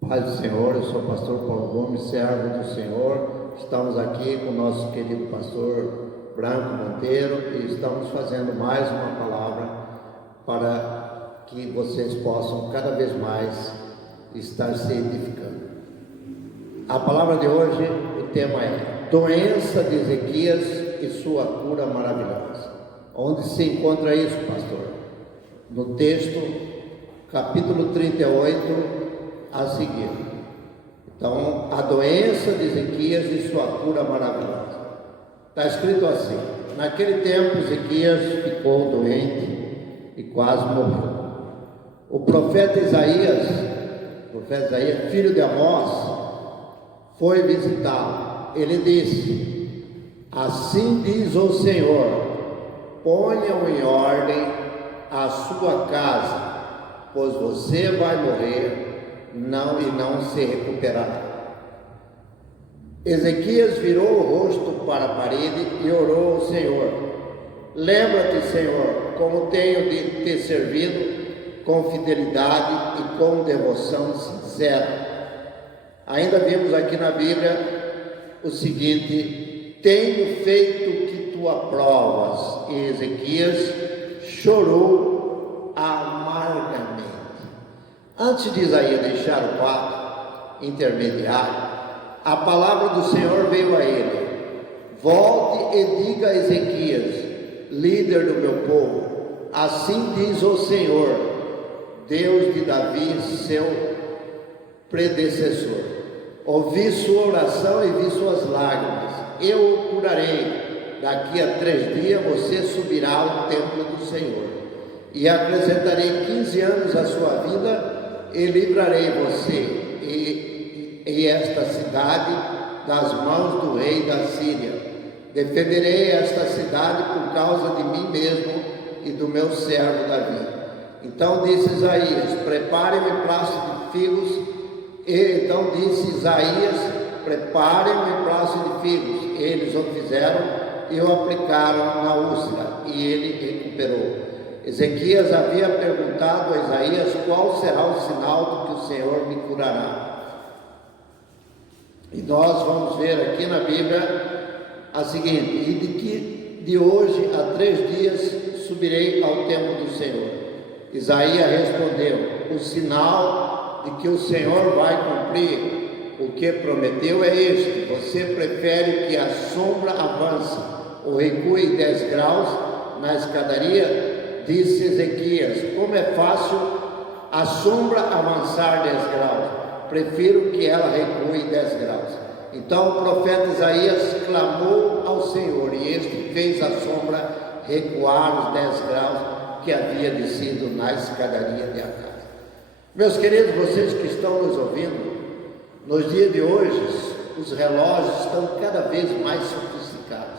Paz do Senhor, eu sou o pastor Paulo Gomes, servo do Senhor. Estamos aqui com o nosso querido pastor Branco Monteiro e estamos fazendo mais uma palavra para que vocês possam cada vez mais estar se edificando. A palavra de hoje, o tema é doença de Ezequias e sua cura maravilhosa. Onde se encontra isso, pastor? No texto, capítulo 38, a seguir. Então, a doença de Ezequias e sua cura maravilhosa. Está escrito assim: naquele tempo Ezequias ficou doente e quase morreu. O profeta Isaías, filho de Amós, foi visitá-lo. Ele disse: assim diz o Senhor, ponham em ordem a sua casa, pois você vai morrer e não se recuperará. Ezequias virou o rosto para a parede e orou ao Senhor: lembra-te, Senhor, como tenho de te servido com fidelidade e com devoção sincera. Ainda vimos aqui na Bíblia o seguinte: tenho feito o que tu aprovas. E Ezequias chorou amargamente. Antes de Isaías deixar o quarto intermediário, a palavra do Senhor veio a ele: volte e diga a Ezequias, líder do meu povo, assim diz o Senhor, Deus de Davi, seu predecessor. Ouvi sua oração e vi suas lágrimas. Eu o curarei. Daqui a 3 dias você subirá ao templo do Senhor e acrescentarei 15 anos à sua vida e livrarei você e esta cidade das mãos do rei da Síria. Defenderei esta cidade por causa de mim mesmo e do meu servo Davi. Então disse Isaías: preparem um emplasto de figos. Então disse Isaías: preparem um emplasto de figos. Eles o fizeram e o aplicaram na úlcera, e ele recuperou. Ezequias havia perguntado a Isaías qual será o sinal de que o Senhor me curará. E nós vamos ver aqui na Bíblia a seguinte: e de que de hoje a 3 dias subirei ao templo do Senhor. Isaías respondeu: o sinal de que o Senhor vai cumprir o que prometeu é este: você prefere que a sombra avance ou recue 10 graus na escadaria? Disse Ezequias: como é fácil a sombra avançar 10 graus, prefiro que ela recue 10 graus. Então o profeta Isaías clamou ao Senhor, e este fez a sombra recuar os 10 graus que havia descido na escadaria de Acaz. Meus queridos, vocês que estão nos ouvindo, nos dias de hoje, os relógios estão cada vez mais sofisticados.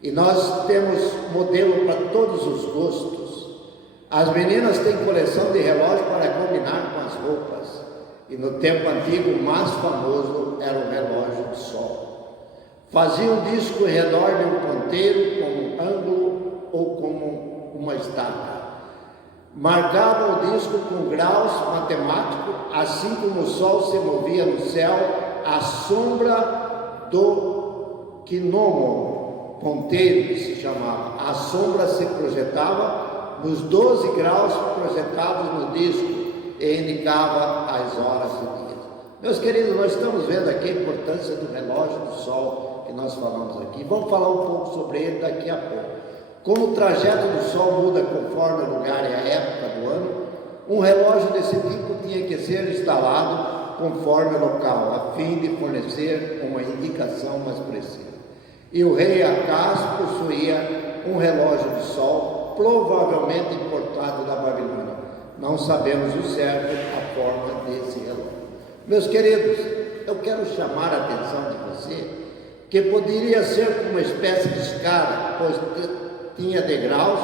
E nós temos modelo para todos os gostos. As meninas têm coleção de relógios para combinar com as roupas. E no tempo antigo, o mais famoso era o relógio de sol. Faziam um disco em redor de um ponteiro com um ângulo ou como uma estaca. Marcavam o disco com graus matemáticos, assim como o sol se movia no céu, a sombra do quinomo, ponteiro que se chamava, a sombra se projetava nos 12 graus projetados no disco e indicava as horas do dia. Meus queridos, nós estamos vendo aqui a importância do relógio do sol que nós falamos aqui. Vamos falar um pouco sobre ele daqui a pouco. Como o trajeto do sol muda conforme o lugar e a época do ano, um relógio desse tipo tinha que ser instalado conforme o local, a fim de fornecer uma indicação mais precisa. E o rei Acaz possuía um relógio de sol, provavelmente importado da Babilônia. Não sabemos o certo a forma desse relógio. Meus queridos, eu quero chamar a atenção de você que poderia ser uma espécie de escada, pois tinha degraus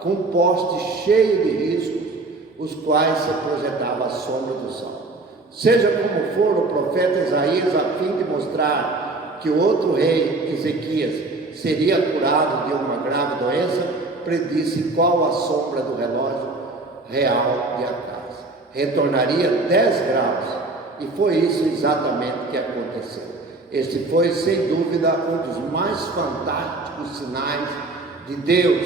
com poste cheio de riscos, os quais se projetava a sombra do sol. Seja como for, o profeta Isaías, a fim de mostrar que o outro rei, Ezequias, seria curado de uma grave doença, predisse qual a sombra do relógio real de Acaz. retornaria 10 graus. E foi isso exatamente que aconteceu. Este foi, sem dúvida, um dos mais fantásticos sinais de Deus,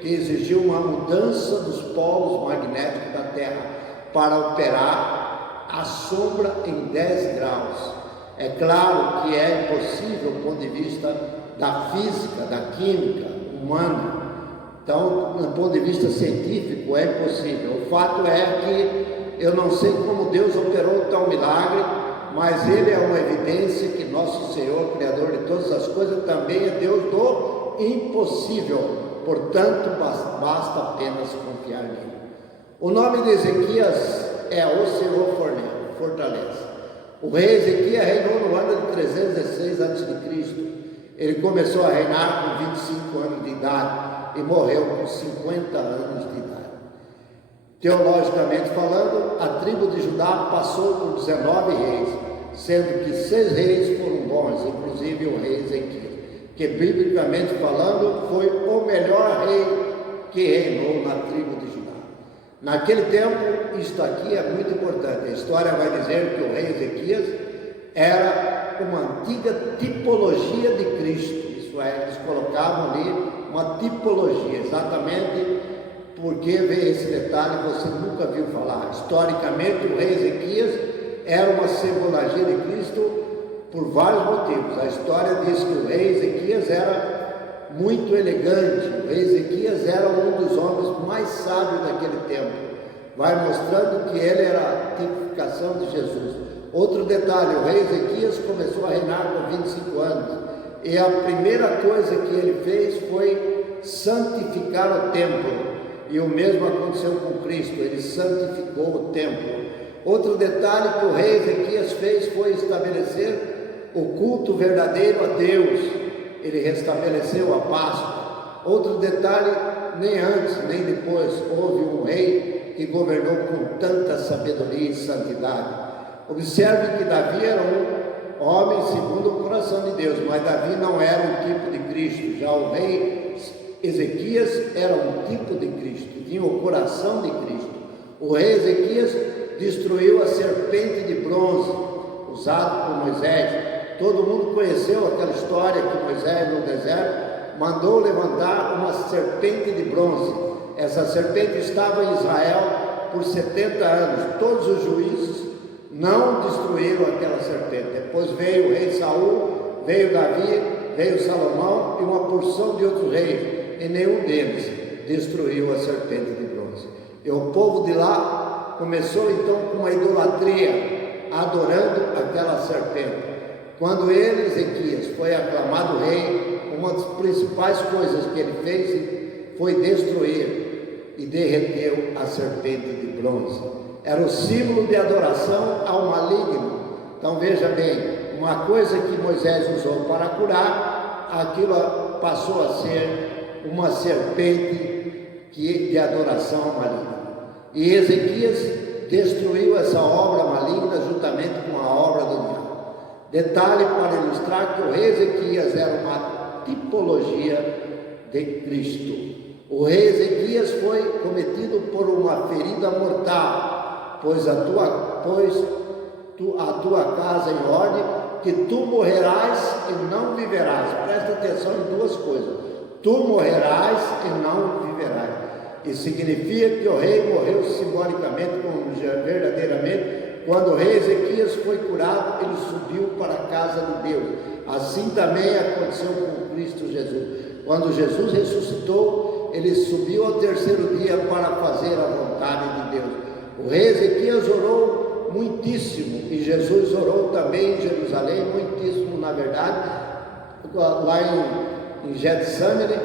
que exigiu uma mudança dos polos magnéticos da Terra para operar a sombra em 10 graus. É claro que é impossível do ponto de vista da física, da química humana. Então, do ponto de vista científico, é impossível. O fato é que eu não sei como Deus operou tal milagre, mas ele é uma evidência que nosso Senhor, Criador de todas as coisas, também é Deus do impossível. Portanto, basta apenas confiar nele. O nome de Ezequias é O Senhor Fortalece. O rei Ezequias reinou no ano de 316 a.C. Ele começou a reinar com 25 anos de idade e morreu com 50 anos de idade. Teologicamente falando, a tribo de Judá passou por 19 reis, sendo que 6 reis foram bons, inclusive o rei Ezequias, que biblicamente falando foi o melhor rei que reinou na tribo de Judá. Naquele tempo, isto aqui é muito importante, a história vai dizer que o rei Ezequias era uma antiga tipologia de Cristo, isso é, eles colocavam ali uma tipologia, exatamente porque vê esse detalhe, você nunca viu falar. Historicamente, o rei Ezequias era uma simbologia de Cristo por vários motivos. A história diz que o rei Ezequias era muito elegante, o rei Ezequias era um dos homens mais sábios daquele tempo, vai mostrando que ele era a tipificação de Jesus. Outro detalhe, o rei Ezequias começou a reinar com 25 anos, e a primeira coisa que ele fez foi santificar o templo, e o mesmo aconteceu com Cristo, ele santificou o templo. Outro detalhe que o rei Ezequias fez foi estabelecer o culto verdadeiro a Deus, ele restabeleceu a Páscoa. Outro detalhe, nem antes nem depois houve um rei que governou com tanta sabedoria e santidade. Observe que Davi era um homem segundo o coração de Deus, mas Davi não era um tipo de Cristo. Já o rei Ezequias era um tipo de Cristo, tinha o coração de Cristo. O rei Ezequias destruiu a serpente de bronze usada por Moisés. Todo mundo conheceu aquela história que Moisés no deserto mandou levantar uma serpente de bronze. Essa serpente estava em Israel por 70 anos. Todos os juízes não destruíram aquela serpente. Depois veio o rei Saul, veio Davi, veio Salomão e uma porção de outros reis, e nenhum deles destruiu a serpente de bronze. E o povo de lá começou então com uma idolatria, adorando aquela serpente. Quando ele, Ezequias, foi aclamado rei, uma das principais coisas que ele fez foi destruir e derreteu a serpente de bronze. Era o símbolo de adoração ao maligno. Então veja bem, uma coisa que Moisés usou para curar, aquilo passou a ser uma serpente de adoração ao maligno. E Ezequias destruiu essa obra maligna juntamente com a obra do diabo. Detalhe para ilustrar que o rei Ezequias era uma tipologia de Cristo. O rei Ezequias foi cometido por uma ferida mortal, pois a tua casa em ordem, que tu morrerás e não viverás. Presta atenção em duas coisas: tu morrerás e não viverás. Isso significa que o rei morreu simbolicamente, como verdadeiramente. Quando o rei Ezequias foi curado, ele subiu para a casa de Deus. Assim também aconteceu com Cristo Jesus. Quando Jesus ressuscitou, ele subiu ao terceiro dia para fazer a vontade de Deus. O rei Ezequias orou muitíssimo, e Jesus orou também em Jerusalém, muitíssimo na verdade. Lá em Getsemane,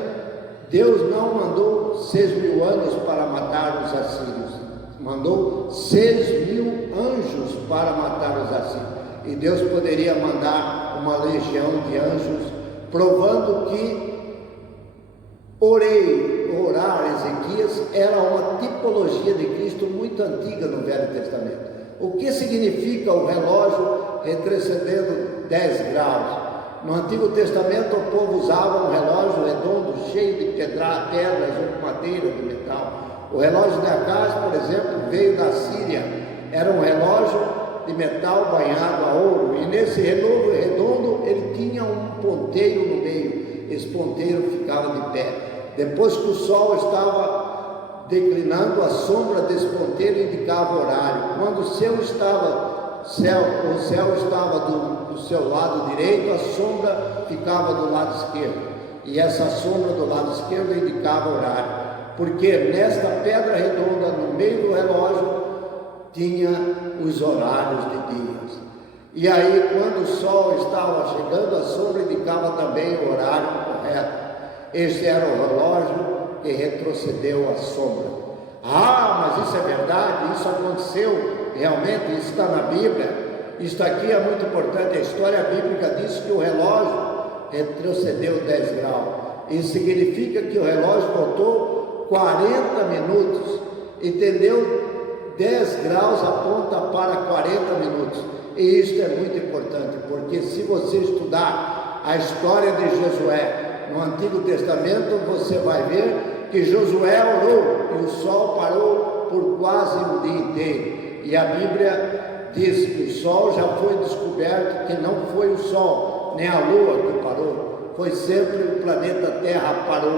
Deus não mandou 6.000 anos para matar os assírios, mandou 6.000 anjos para matar os assírios. E Deus poderia mandar uma legião de anjos, provando que orar Ezequias era uma tipologia de Cristo muito antiga no Velho Testamento. O que significa o relógio retrocedendo 10 graus? No Antigo Testamento o povo usava um relógio redondo, cheio de pedras ou madeira, de metal. O relógio de Acaz, por exemplo, veio da Síria, era um relógio de metal banhado a ouro, e nesse relógio redondo ele tinha um ponteiro no meio, esse ponteiro ficava de pé. Depois que o sol estava declinando, a sombra desse ponteiro indicava o horário. Quando o céu estava do seu lado direito, a sombra ficava do lado esquerdo, e essa sombra do lado esquerdo indicava o horário, porque nesta pedra redonda no meio do relógio tinha os horários de dias. E aí, quando o sol estava chegando, a sombra indicava também o horário correto. Este era o relógio que retrocedeu a sombra. Ah, mas isso é verdade, isso aconteceu realmente, isso está na Bíblia. Isso aqui é muito importante, a história bíblica diz que o relógio retrocedeu 10 graus. Isso significa que o relógio voltou 40 minutos, entendeu? 10 graus aponta para 40 minutos. E isso é muito importante, porque se você estudar a história de Josué no Antigo Testamento, você vai ver que Josué orou e o sol parou por quase um dia inteiro. E a Bíblia diz que o sol já foi descoberto, que não foi o sol nem a lua que parou, foi sempre o planeta Terra parou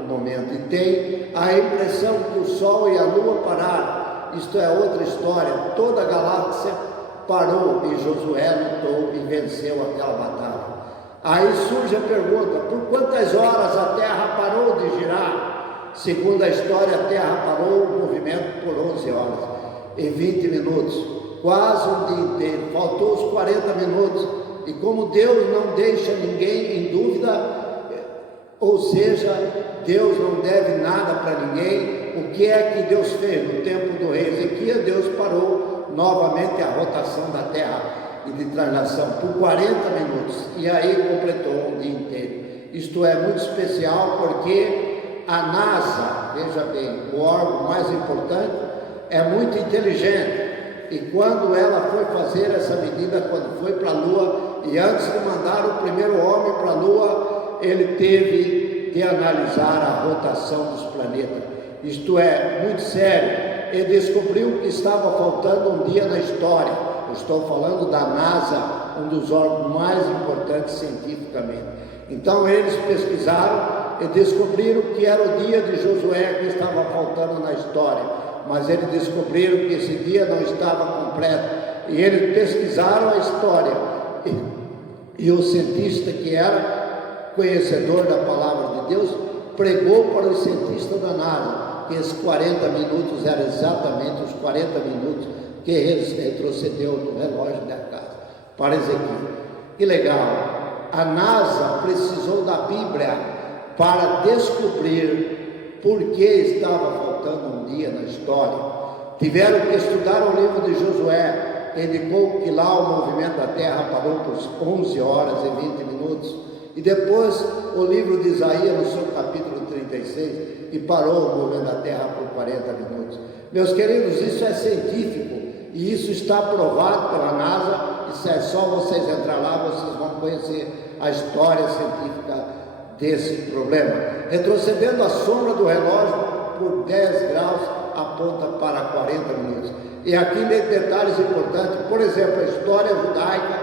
no momento. E tem a impressão que o sol e a lua pararam. Isto é outra história, toda a galáxia parou e Josué lutou e venceu aquela batalha. Aí surge a pergunta, por quantas horas a Terra parou de girar? Segundo a história, a Terra parou o movimento por 11 horas, em 20 minutos, quase um dia inteiro, faltou os 40 minutos, e como Deus não deixa ninguém em dúvida, ou seja, Deus não deve nada para ninguém. O que é que Deus fez no tempo do rei Ezequias? Deus parou novamente a rotação da terra e de translação por 40 minutos, e aí completou um dia inteiro. Isto é muito especial porque a NASA, veja bem, o órgão mais importante, é muito inteligente, e quando ela foi fazer essa medida, quando foi para a Lua, e antes de mandar o primeiro homem para a Lua, ele teve de analisar a rotação dos planetas. Isto é muito sério. Ele descobriu que estava faltando um dia na história. Eu estou falando da NASA, um dos órgãos mais importantes cientificamente. Então eles pesquisaram e descobriram que era o dia de Josué que estava faltando na história, mas eles descobriram que esse dia não estava completo, e eles pesquisaram a história, e o cientista, que era conhecedor da palavra de Deus, pregou para os cientistas da NASA que esses 40 minutos eram exatamente os 40 minutos que retrocedeu no relógio da casa para Ezequiel. Que legal! A NASA precisou da Bíblia para descobrir por que estava faltando um dia na história. Tiveram que estudar o livro de Josué, que indicou que lá o movimento da terra parou por 11 horas e 20 minutos. E depois o livro de Isaías, no seu capítulo 36, que parou o movimento da terra por 40 minutos. Meus queridos, isso é científico, e isso está provado pela NASA. Isso é só vocês entrar lá, vocês vão conhecer a história científica desse problema. Retrocedendo a sombra do relógio por 10 graus, aponta para 40 minutos. E aqui tem detalhes importantes. Por exemplo, a história judaica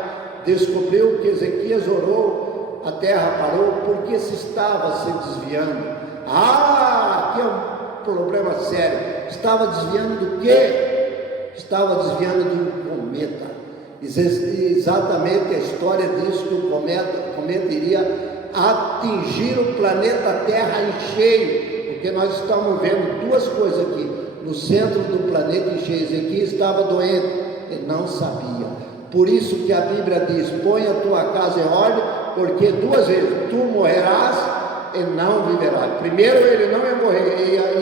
descobriu que Ezequias orou, a terra parou porque se estava se desviando. Aqui é um problema sério. Estava desviando do quê? Estava desviando de um cometa. Exatamente a história diz que o cometa iria atingir o planeta Terra em cheio, porque nós estamos vendo duas coisas aqui. No centro do planeta em cheio, Ezequias estava doente, ele não sabia. Por isso que a Bíblia diz: põe a tua casa em ordem, porque duas vezes tu morrerás e não viverás. Primeiro, ele não ia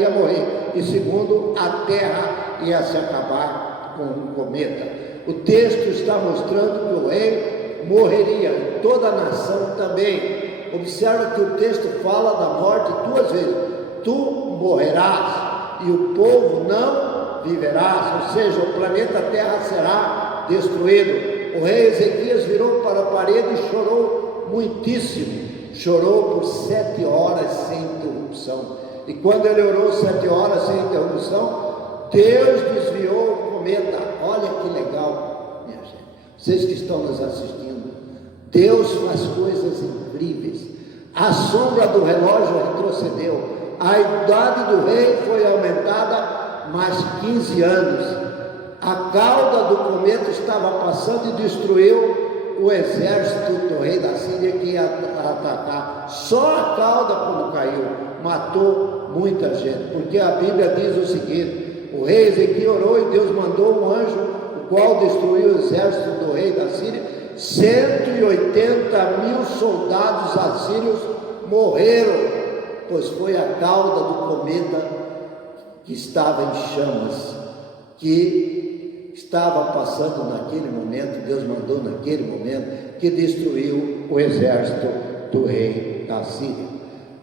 morrer, e segundo, a terra ia se acabar com um cometa. O texto está mostrando que o rei morreria, e toda a nação também. Observa que o texto fala da morte duas vezes: tu morrerás e o povo não viverás, ou seja, o planeta Terra será destruído. O rei Ezequias virou para a parede e chorou muitíssimo, chorou por 7 horas sem interrupção. E quando ele orou 7 horas sem interrupção, Deus desviou o cometa. Olha que legal, minha gente. Vocês que estão nos assistindo, Deus faz coisas incríveis. A sombra do relógio retrocedeu. A idade do rei foi aumentada mais 15 anos. A cauda do cometa estava passando e destruiu o exército do rei da Síria que ia atacar. Só a cauda, quando caiu, matou muita gente. Porque a Bíblia diz o seguinte: o rei Ezequias orou e Deus mandou um anjo, o qual destruiu o exército do rei da Síria. 180.000 soldados assírios morreram, pois foi a cauda do cometa que estava em chamas, que estava passando naquele momento. Deus mandou naquele momento, que destruiu o exército do rei da Síria.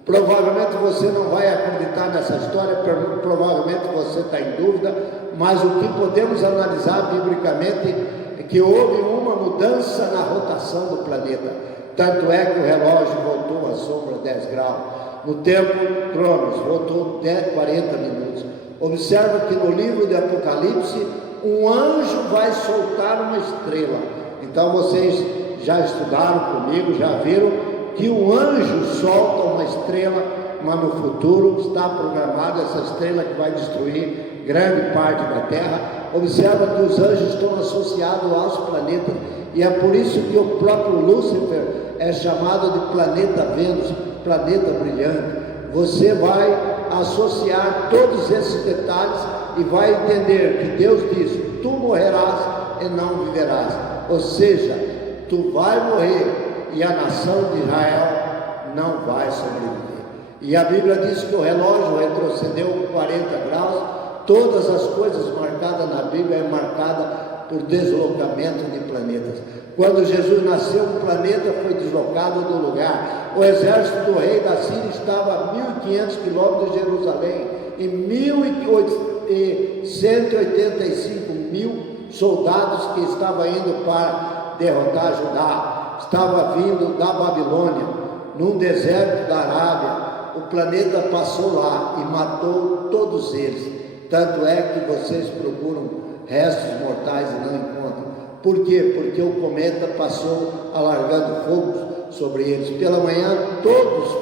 Provavelmente você não vai acreditar nessa história, provavelmente você está em dúvida, mas o que podemos analisar biblicamente é que houve uma mudança na rotação do planeta. Tanto é que o relógio voltou à sombra 10 graus. No tempo, Cronos, voltou 40 minutos. Observa que no livro de Apocalipse, um anjo vai soltar uma estrela. Então vocês já estudaram comigo, já viram que um anjo solta uma estrela, mas no futuro está programada essa estrela que vai destruir grande parte da Terra. Observa que os anjos estão associados aos planetas, e é por isso que o próprio Lúcifer é chamado de planeta Vênus, planeta brilhante. Você vai associar todos esses detalhes e vai entender que Deus diz: tu morrerás e não viverás. Ou seja, tu vai morrer e a nação de Israel não vai sobreviver. E a Bíblia diz que o relógio retrocedeu 40 graus. Todas as coisas marcadas na Bíblia é marcada por deslocamento de planetas. Quando Jesus nasceu, um planeta foi deslocado do lugar. O exército do rei da Síria estava a 1.500 quilômetros de Jerusalém, e 185.000 soldados que estavam indo para derrotar Judá, estava vindo da Babilônia, num deserto da Arábia. O planeta passou lá e matou todos eles. Tanto é que vocês procuram restos mortais e não encontram. Por quê? Porque o cometa passou alargando fogo sobre eles. Pela manhã, todos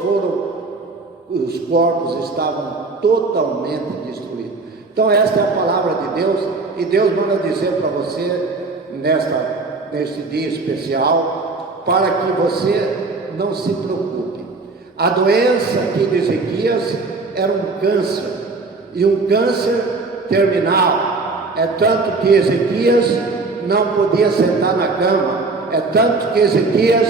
os corpos estavam totalmente destruídos. Então esta é a palavra de Deus, e Deus manda dizer para você, neste dia especial, para que você não se preocupe. A doença aqui de Ezequias era um câncer, e um câncer terminal. É tanto que Ezequias não podia sentar na cama, é tanto que Ezequias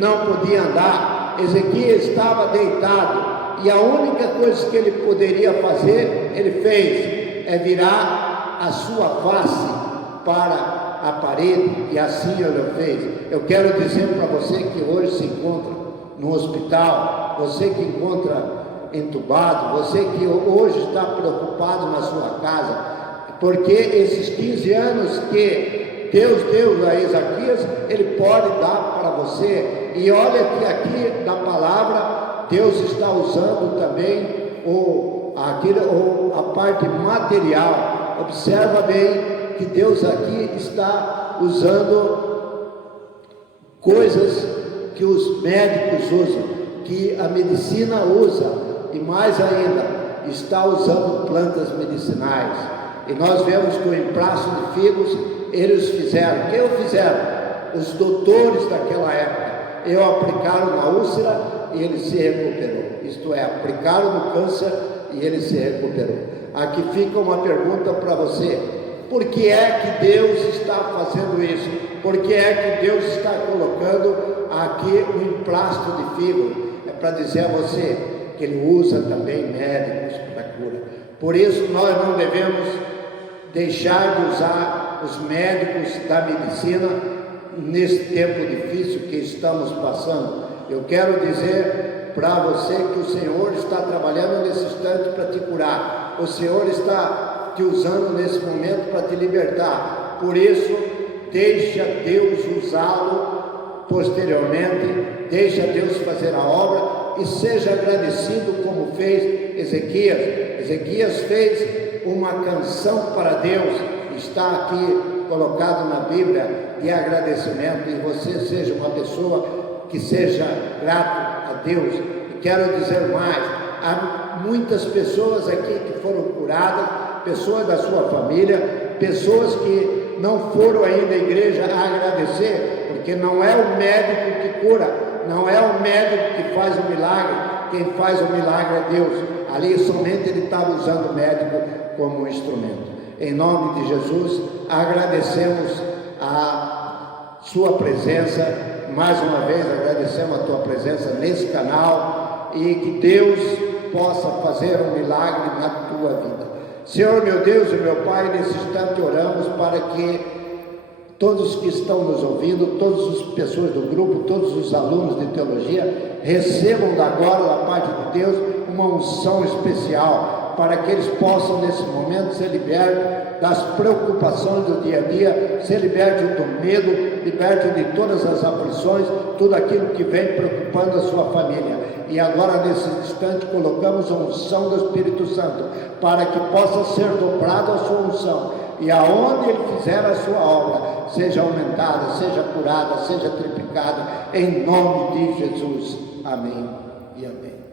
não podia andar. Ezequias estava deitado, e a única coisa que ele poderia fazer, ele fez, é virar a sua face para a parede, e assim ele fez. Eu quero dizer para você que hoje se encontra no hospital, você que encontra entubado, você que hoje está preocupado na sua casa, porque esses 15 anos que Deus deu a Ezequias, Ele pode dar para você. E olha que aqui na palavra, Deus está usando também a parte material. Observa bem que Deus aqui está usando coisas que os médicos usam, que a medicina usa, e mais ainda, está usando plantas medicinais. E nós vemos que o emplasto de figos, eles fizeram. Quem o fizeram? Os doutores daquela época. Eles aplicaram na úlcera e ele se recuperou. Isto é, aplicaram no câncer e ele se recuperou. Aqui fica uma pergunta para você: por que é que Deus está fazendo isso? Por que é que Deus está colocando aqui o emplasto de figo? É para dizer a você que Ele usa também médicos para cura. Por isso nós não devemos deixar de usar os médicos da medicina nesse tempo difícil que estamos passando. Eu quero dizer para você que o Senhor está trabalhando nesse instante para te curar. O Senhor está te usando nesse momento para te libertar. Por isso, deixa Deus usá-lo posteriormente, deixa Deus fazer a obra, e seja agradecido como fez Ezequias. Ezequias fez uma canção para Deus, está aqui colocado na Bíblia, de agradecimento, e você seja uma pessoa que seja grato a Deus. E quero dizer mais, há muitas pessoas aqui que foram curadas, pessoas da sua família, pessoas que não foram ainda à igreja a agradecer, porque não é o médico que cura, não é o médico que faz o milagre, quem faz o milagre é Deus. Ali somente ele estava usando o médico como um instrumento. Em nome de Jesus, agradecemos a sua presença, mais uma vez agradecemos a tua presença nesse canal, e que Deus possa fazer um milagre na tua vida. Senhor, meu Deus e meu Pai, nesse instante oramos para que todos que estão nos ouvindo, todas as pessoas do grupo, todos os alunos de teologia, recebam da agora da parte de Deus uma unção especial, para que eles possam nesse momento ser libertos das preocupações do dia a dia, ser libertos do medo, libertos de todas as aflições, tudo aquilo que vem preocupando a sua família. E agora nesse instante colocamos a unção do Espírito Santo, para que possa ser dobrada a sua unção, e aonde ele fizer a sua obra, seja aumentada, seja curada, seja triplicada, em nome de Jesus. Amém e amém.